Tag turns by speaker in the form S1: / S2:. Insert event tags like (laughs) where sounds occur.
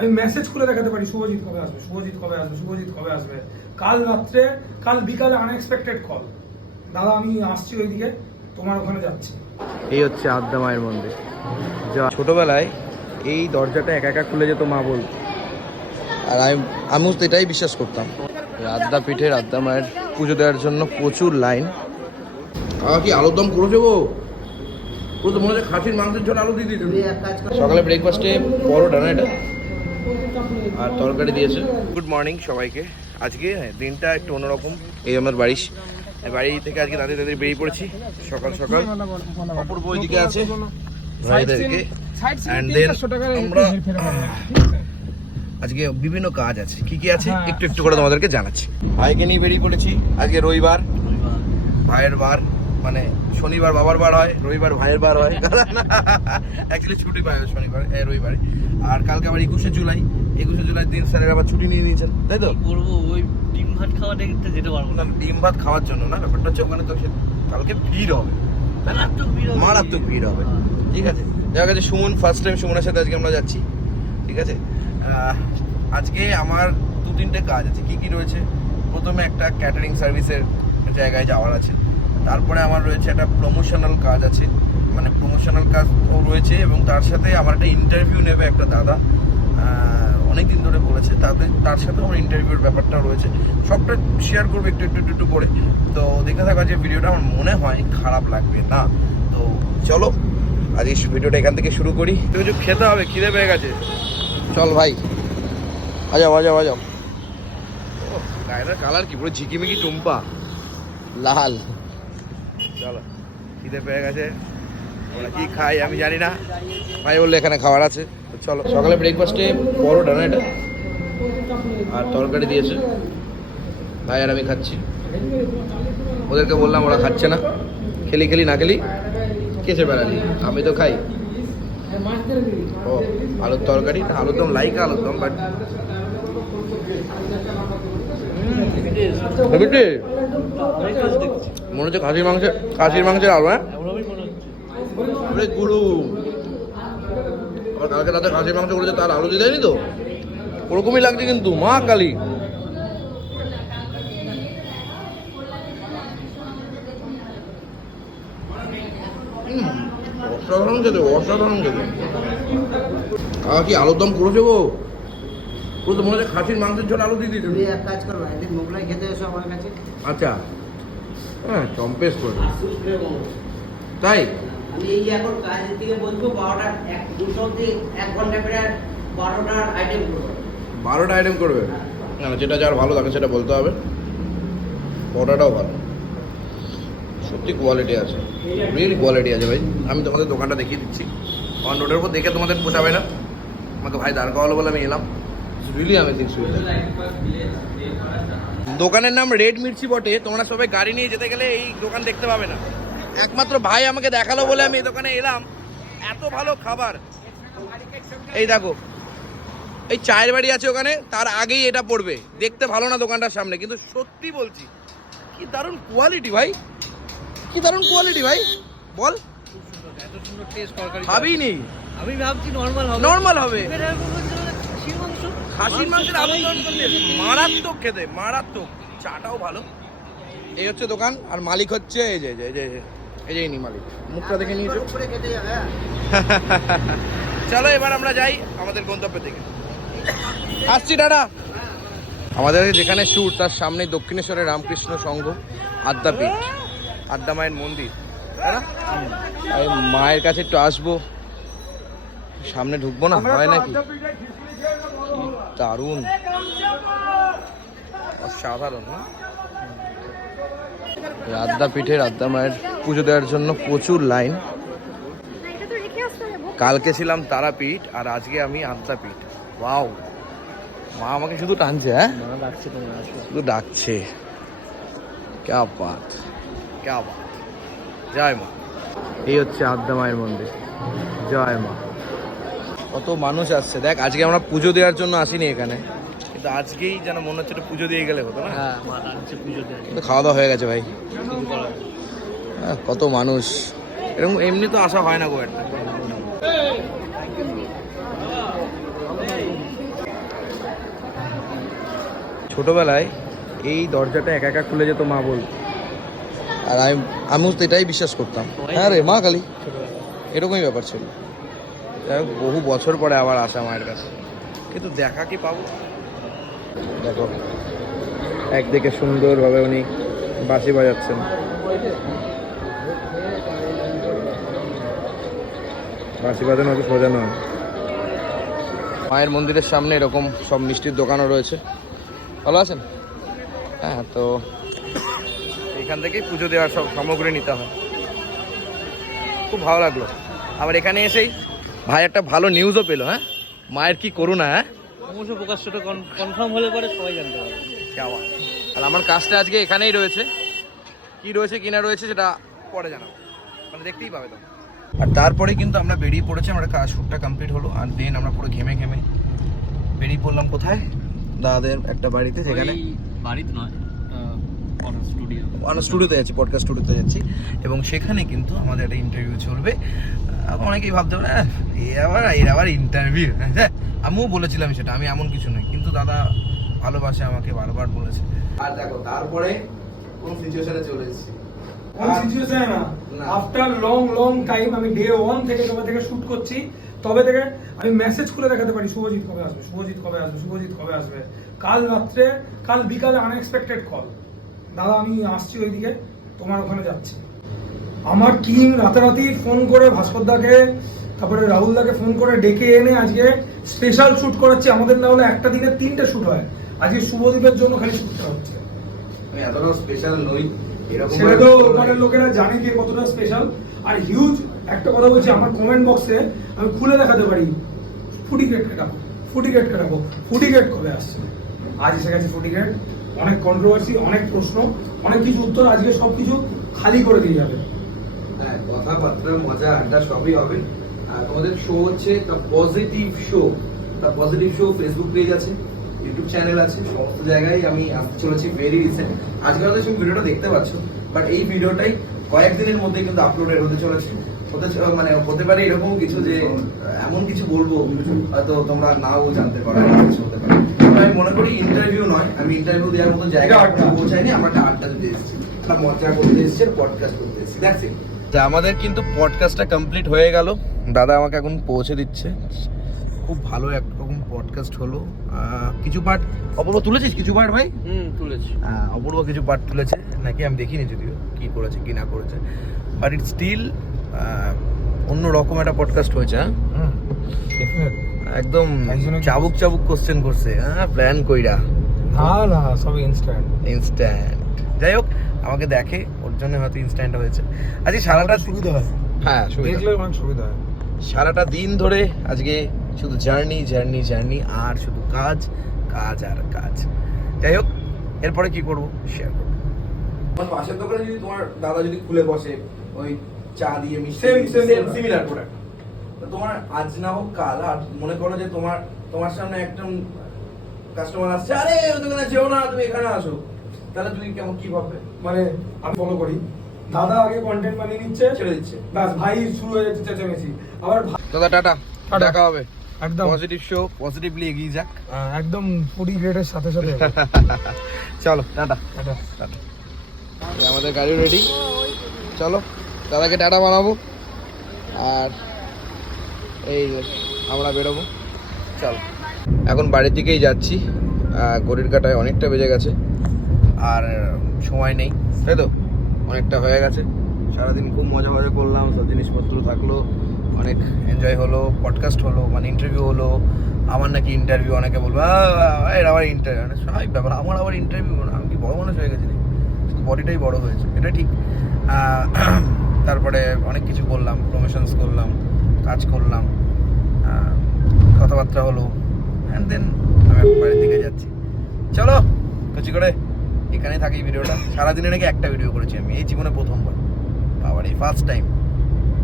S1: আমি মেসেজ খুলে দেখাতে পারি, শুভজিৎ কবে আসবে? শুভজিৎ কবে আসবে? শুভজিৎ কবে আসবে? কাল রাত্রে, কাল বিকালে আনএক্সপেক্টেড কল দাদা, আমি আসছি ওইদিকে, তোমার ওখানে যাচ্ছি।
S2: এই হচ্ছে আদ্যা মায়ের মন্দির। যা ছোটবেলায় এই দরজাটা একা একা খুলে যেত মা বলতো। আর আমি আমিও তো এটাই বিশ্বাস করতাম। আদ্যা পিঠের আদ্যা মায়ের পুজো দেওয়ার জন্য প্রচুর লাইন।
S3: কাকা, কি আলুর দম করে পুরো তো মনে হচ্ছে খাসির মাংসের ঝোল আলু দিয়ে দিয়েছে।
S2: সকালে ব্রেকফাস্টে পরোটা না এটা? আর তরকারি দিয়েছে। গুড মর্নিং সবাইকে। আজকে দিনটা একটু অন্যরকম। এই আমার বাড়ি। বাড়ি থেকে আজকে তাদের তাদের বেরিয়ে পড়েছি সকাল সকাল। অপূর্ব ওইদিকে আছে ভাইদেরকে। আমরা আজকে বিভিন্ন কাজ আছে। কি কি আছে?
S1: হ্যাঁ।
S2: একটু একটু করে তোমাদেরকে জানাচ্ছি। ভাইকে নিয়ে বেরিয়ে পড়েছি। আজকে রবিবার। ভাইয়ের বার মানে শনিবার বাবার বার হয় রবিবার ভাইয়ের বার হয়। (laughs) অ্যাকচুয়ালি ছুটি পায় শনিবার রবিবারে। আর কালকে আবার একুশে জুলাই। একুশে জুলাই দিন স্যারের আবার ছুটি নিয়ে নিয়েছেন তাই তো?
S4: করব ওই ডিম ভাত খাওয়াটা কিন্তু যেতে পারব
S2: না। ডিম ভাত খাওয়ার জন্য না ব্যাপারটা হচ্ছে ওখানে তো সে- কালকে ভিড় হবে
S4: মারাত্মক ভিড় হবে।
S2: মারাত্মক ভিড় হবে ঠিক আছে। দেখা গেছে সুমন ফার্স্ট টাইম সুমনের সাথে আজকে আমরা যাচ্ছি ঠিক আছে? আজকে আমার দু তিনটে কাজ আছে কি কি রয়েছে? প্রথমে একটা ক্যাটারিং সার্ভিসের জায়গায় যাওয়ার আছে তারপরে আমার রয়েছে একটা প্রমোশনাল কাজ আছে মানে প্রমোশনাল কাজ রয়েছে এবং তার সাথে আমার একটা ইন্টারভিউ নেবে একটা দাদা দিন তাদের, তার সাথে আমার ইন্টারভিউর ব্যাপারটা রয়েছে। সবটা শেয়ার করব একটু একটু একটু একটু করে। তো দেখে থাকা যে ভিডিওটা আমার মনে হয় খারাপ লাগবে না। তো চলো আজকে ভিডিওটা এখান থেকে শুরু করি। তো কিছু খেতে হবে, খিদে পেয়ে গেছে। চল ভাই আজাও আজাও আজাও গায়ের কালার কি, পুরো ঝিকিমিকি টুম্পা। লাল। চলো, খিদে পেয়ে গেছে। ওরা কি খাই আমি জানি না। ভাই বলল এখানে খাবার আছে। চলো, সকালে ব্রেকফাস্টে পরোটা না এটা? আর তরকারি দিয়েছে। ভাই আর আমি খাচ্ছি। ওদেরকে বললাম, ওরা খাচ্ছে না। খেলি খেলি, না খেলি, কেসে বেড়ালি। আমি তো খাই। ও, আলুর তরকারি আলুর দম লাইক আলুর দম বাট মনে হচ্ছে খাসির মাংস খাসির মাংসের আলু হ্যাঁ? গুরু। কালকে রাতে খাসির মাংস করেছে, তার আলু দিয়ে দেয়নি তো? ওরকমই লাগছে কিন্তু মা কালী। হুম, অসাধারণ খেতে অসাধারণ খেতে। কাকা কি আলুর দম করেছে গো? পুরো তো মনে হচ্ছে খাসির মাংসের ঝোল আলু দিয়ে
S5: তুমি এক কাজ করো একদিন মোগলাই খেতে এসো আমার কাছে।
S2: আচ্ছা। হ্যাঁ চম্পেস করে। তাই?
S5: আমি এই এখন কাজের থেকে বলব বারোটা এক দুশো দিয়ে এক ঘণ্টা পরে বারোটার আইটেম করব
S2: বারোটা আইটেম করবে। না না, যেটা যার ভালো থাকে সেটা বলতে হবে। পরোটাটাও ভালো। সত্যি কোয়ালিটি আছে। রিয়েলি কোয়ালিটি আছে ভাই। আমি তোমাদের দোকানটা দেখিয়ে দিচ্ছি। অন রোডের উপর দেখে তোমাদের পোষাবে না। আমাকে ভাই দাঁড় করালো বলে আমি এলাম। রিয়েলি অ্যামেজিং সুইট দোকানের নাম রেড মির্চি বটে। তোমরা সবাই গাড়ি নিয়ে যেতে গেলে এই দোকান দেখতে পাবে না। একমাত্র ভাই আমাকে দেখাল বলে আমি এই দোকানে এলাম। এত ভালো খাবার। এই দেখো এই চায়ের বাড়ি আছে ওখানে তার আগেই এটা পড়বে। দেখতে ভালো না দোকানটার সামনে কিন্তু সত্যি বলছি কি দারুণ কোয়ালিটি ভাই। কি দারুণ কোয়ালিটি ভাই। বল।
S4: এত সুন্দর টেস্ট তরকারি
S2: ভাবিনি।
S4: আমি ভাবছি নর্মাল হবে।
S2: নর্মাল হবে।
S4: খাসির
S2: মাংসের মারাত্মক খেতে মারাত্মক। চাটাও ভালো। এই হচ্ছে দোকান আর মালিক হচ্ছে এই যে এই যে এই যে মালিক। মুখটা দেখে নিয়েছো?
S5: হ্যাঁ। (laughs)
S2: চলো এবার আমরা যাই আমাদের গন্তব্যের দিকে আসছি দাদা আমাদের যেখানে শ্যুট তার সামনে দক্ষিণেশ্বরের রামকৃষ্ণ সংঘ আদ্যাপীঠ আদ্যা মায়ের মন্দির তাই? মায়ের কাছে একটু আসব। সামনে ঢুকবো না হয় নাকি? দারুণ। অসাধারণ না? এই আদ্যাপীঠের আদ্যা মায়ের পুজো দেওয়ার জন্য প্রচুর লাইন। কালকে ছিলাম তারাপীঠ আর আজকে আমি আদ্যাপীঠ ওয়াও মা আমাকে শুধু টানছে হ্যাঁ? শুধু ডাকছে। ক্যা বাত ক্যা বাত। জয় মা। এই হচ্ছে আদ্যা মায়ের মন্দির। জয় মা। কত মানুষ আসছে। দেখ আজকে আমরা পুজো দেওয়ার জন্য আসিনি এখানে। কিন্তু আজকেই যেন মনে হচ্ছে একটু পুজো দিয়ে গেলে হতো না?
S4: হ্যাঁ মা পুজো
S2: কিন্তু খাওয়া দাওয়া হয়ে গেছে ভাই। হ্যাঁ, কত মানুষ। এরকম এমনি তো আসা হয় না গো একটা। ছোটোবেলায় এই দরজাটা একা একা খুলে যেত মা বল আর আমি আমিও তো এটাই বিশ্বাস করতাম। হ্যাঁ রে মা কালী। এরকমই ব্যাপার ছিল। যাই বহু বছর পরে আবার আসা মায়ের কাছে। কিন্তু দেখা কি পাবো? দেখো। একদিকে সুন্দরভাবে উনি বাঁশি বাজাচ্ছেন। বাঁশি বাজানো অত সোজা নয়। মায়ের মন্দিরের সামনে এরকম সব মিষ্টির দোকানও রয়েছে। ভালো আছেন? হ্যাঁ তো এখান থেকেই পুজো দেওয়ার সব সামগ্রী নিতে হয়। খুব ভালো লাগল। আবার এখানে এসেই ভাই একটা ভালো নিউজও পেল হ্যাঁ? মায়ের কি করুণা হ্যাঁ?
S4: ক্রমশ প্রকাশ্যটা কনফার্ম হলে পরে সবাই জানতে পারবে।
S2: যাওয়া। আর আমার কাজটা আজকে এখানেই রয়েছে। কি রয়েছে কি না রয়েছে সেটা পরে জানাব। মানে দেখতেই পাবে তো। আর তারপরে কিন্তু আমরা বেরিয়ে পড়েছি আমরা কাজ শ্যুটটা কমপ্লিট হলো আর দেন আমরা পুরো ঘেমে ঘেমে বেরিয়ে পড়লাম কোথায়? দাদাদের একটা বাড়িতে যেখানে
S4: বাড়িতে নয় স্টুডিও
S2: আমরা স্টুডিওতে যাচ্ছি পডকাস্ট স্টুডিওতে যাচ্ছি। এবং সেখানে কিন্তু আমাদের একটা ইন্টারভিউ চলবে। অনেকেই ভাবতে পারে "আহ, এ আবার এর আবার ইন্টারভিউ হ্যাঁ আমিও বলেছিলাম সেটা আমি এমন কিছু নই। কিন্তু দাদা ভালোবাসে আমাকে বারবার বলেছে। আর দেখো তারপরে কোন সিচুয়েশনে চলে এসেছি?
S1: কোন সিচুয়েশনে না। আফটার লং লং টাইম আমি ডে ওয়ান থেকে তবে থেকে শুট করছি। তবে থেকে আমি মেসেজ খুলে দেখাতে পারি শুভজিৎ কবে আসবে? শুভজিৎ কবে আসবে? শুভজিৎ কবে আসবে? কাল রাত্রে কাল বিকালে আনএক্সপেক্টেড কল দাদা আমি আসছি ওইদিকে তোমার ওখানে যাচ্ছি। আমার টিম রাতারাতি ফোন করে ভাস্কর দাকে তারপরে রাহুল দাকে ফোন করে ডেকে এনে আজকে স্পেশাল শ্যুট করাচ্ছি। আমাদের না হলে একটা দিনে তিনটে শুট হয়। আজকে শুভদীপের জন্য খালি শুটটা হচ্ছে।
S2: আমি এতটাও স্পেশাল নই।
S1: সেটা তো ওখানের লোকেরা জানে যে কতটা স্পেশাল আর হিউজ একটা কথা বলছি, আমার কমেন্ট বক্সে আমি খুলে দেখাতে পারি। ফুটি গেট কাটাবো, ফুটি গেট কাটাবো, ফুটি গেট কবে আসছে? আজ এসে গেছে ফুটি গেট অনেক কন্ট্রোভার্সি অনেক প্রশ্ন, অনেক কিছু উত্তর, আজকে সব কিছু খালি করে দিয়ে যাবে।
S2: হ্যাঁ কথাবার্তা, মজা, আড্ডা সবই হবে। আর আমাদের শো হচ্ছে the positive show the positive show Facebook page আছে ইউটিউব চ্যানেল আছে, সমস্ত জায়গায় আমি আসতে চলেছি ভেরি রিসেন্ট আজকে হয়তো তুমি ভিডিওটা দেখতে পাচ্ছ বাট এই ভিডিওটাই কয়েকদিনের মধ্যে কিন্তু আপলোডেড হতে চলেছে। হতে মানে হতে পারে এরকম কিছু যে এমন কিছু বলব হয়তো তোমরা নাও জানতে পারো এমন কিছু হতে পারে। আমি মনে করি ইন্টারভিউ নয় আমি ইন্টারভিউ দেওয়ার মতো জায়গা। পৌঁছাইনি আমরা একটা আড্ডা দিতে এসেছি। একটা মজা করতে এসেছি পডকাস্ট করতে এসেছি দ্যাটস ইট আমাদের কিন্তু পডকাস্টটা কমপ্লিট হয়ে গেল। দাদা আমাকে এখন পৌঁছে দিচ্ছে। খুব ভালো একরকম পডকাস্ট হলো। কিছু পার্ট অপূর্ব তুলেছিস কিছু পার্ট ভাই?
S4: হুম তুলেছি।
S2: অপূর্ব কিছু পার্ট তুলেছে। নাকি আমি দেখিনি যদিও কি করেছে কি না করেছে। বাট ইট স্টিল অন্য রকম একটা পডকাস্ট হয়েছে হ্যাঁ? একদম চাবুক চাবুক কোশ্চেন করছে হ্যাঁ? প্ল্যান কইরা।
S1: না না সব ইনস্ট্যান্ট
S2: ইনস্ট্যান্ট যাই হোক আমাকে দেখে ওর জন্য হয়তো ইনস্ট্যান্ট হয়েছে। আজকে সারাটা
S1: সুবিধা হয়।
S2: হ্যাঁ সুবিধা।
S1: দেখলে অনেক সুবিধা হয়।
S2: সারাটা দিন ধরে আজকে শুধু জার্নি জার্নি জার্নি আর শুধু কাজ কাজ আর কাজ। যাই হোক এরপরে কি করব? শেয়ার করব। তোমার পাশের দোকানে যদি তোমার দাদা যদি খুলে বসে ওই চা দিয়ে
S1: product.
S2: সিমিলার প্রোডাক্ট তোমার আজ না হোক কাল আর মনে করো যে তোমার তোমার সামনে একজন কাস্টমার আসছে আরে ওই দোকানে যেও না তুমি এখানে আসো। তাহলে তুমি কেমন কি ভাববে?
S1: মানে আমি ফলো করি। দাদা আগে কন্টেন্ট বানিয়ে নিচ্ছে
S2: ছেড়ে দিচ্ছে।
S1: ব্যাস ভাই শুরু হয়ে যাচ্ছে চেঁচামেচি। আবার
S2: দাদা টাটা।
S1: টাটা।
S2: দেখা হবে।
S1: একদম।
S2: পজিটিভ শো পজিটিভলি এগিয়ে যাক।
S1: একদম ফুডি গ্রেডের সাথে সাথে। (laughs)
S2: চলো টাটা।
S1: টাটা।
S2: টাটা। আমাদের গাড়ি রেডি চলো। দাদাকে টাটা বানাবো আর এই আমরা বেরোবো। চল। এখন বাড়ির দিকেই যাচ্ছি। ঘড়ির কাটায় অনেকটা বেজে গেছে। আর সময় নেই। তাই তো? অনেকটা হয়ে গেছে। সারাদিন খুব মজা মজা করলাম। সব জিনিসপত্র থাকল। অনেক এনজয় হলো। পডকাস্ট হলো মানে ইন্টারভিউ হলো। আমার নাকি ইন্টারভিউ অনেকে বলব "আহ, এর আবার ইন্টারভিউ মানে স্বাভাবিক ব্যাপার। আমার আবার ইন্টারভিউ আমি কি বড় মানুষ হয়ে গেছি? বডিটাই বড় হয়েছে। এটা ঠিক। তারপরে অনেক কিছু করলাম প্রমোশনস করলাম, কাজ করলাম কথাবার্তা হলো অ্যান্ড দেন আমি বাড়ির দিকে যাচ্ছি। চলো, কচি করে এখানে থাকি ভিডিওটা। সারাদিনে নাকি একটা ভিডিও করেছি আমি, এই জীবনে প্রথমবার। বাবার এই ফার্স্ট টাইম